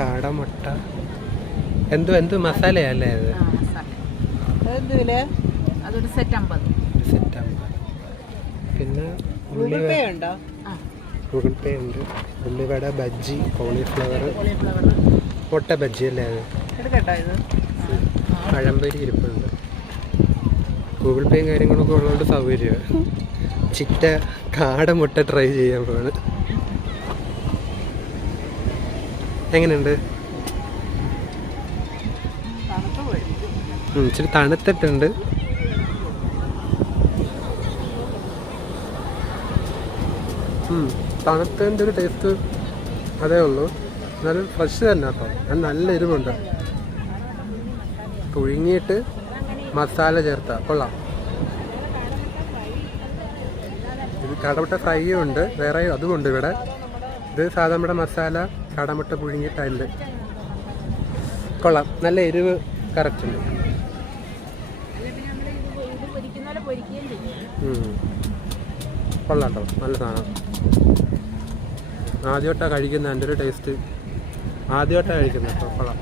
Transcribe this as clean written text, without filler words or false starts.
കാടമുട്ട എന്ത് മസാലയല്ലേ അത്? അതൊരു സെറ്റ് 50. പിന്നെ ഗൂഗിൾ പേ ഉണ്ടോ? ഗൂഗിൾ പേ ഉണ്ട്. ഉള്ളിവട, ബജ്ജി, കോളിഫ്ലവർ, മുട്ട ബജ്ജി അല്ലേ അത്? എടുക്കട്ടോ ഇത്. പഴംപൊരി ഇരിപ്പുണ്ട്. ഗൂഗിൾ പേയും കാര്യങ്ങളൊക്കെ ഉള്ളതുകൊണ്ട് സൗകര്യമാണ്. ചിറ്റ കാടമുട്ട ട്രൈ ചെയ്യാൻ പോവാണ്. എങ്ങനെയുണ്ട്? ഇച്ചിരി തണുത്തിട്ടുണ്ട്. തണുത്തതിൻ്റെ ഒരു ടേസ്റ്റ് അതേ ഉള്ളൂ. എന്നാലും ഫ്രഷ് തന്നെ കേട്ടോ. അത് നല്ല എരിവുണ്ട്. പുഴുങ്ങിയിട്ട് മസാല ചേർത്ത കൊള്ളാം. ഇത് കാടമുട്ട ഫ്രൈയും ഉണ്ട്, വേറെ അതുമുണ്ട് ഇവിടെ. ഇത് സാധാ നമ്മുടെ മസാല കാടമുട്ട പുഴുങ്ങിയിട്ടുണ്ട്. കൊള്ളാം, നല്ല എരിവ് കറക്റ്റ് ഉണ്ട്. കൊള്ളാം കേട്ടോ, നല്ല സാധനം. ആദ്യമായിട്ടാണ് കഴിക്കുന്നത്. എൻ്റെ ഒരു ടേസ്റ്റ് ആദ്യമായിട്ടാണ് കഴിക്കുന്നത് കേട്ടോ. കൊള്ളാം.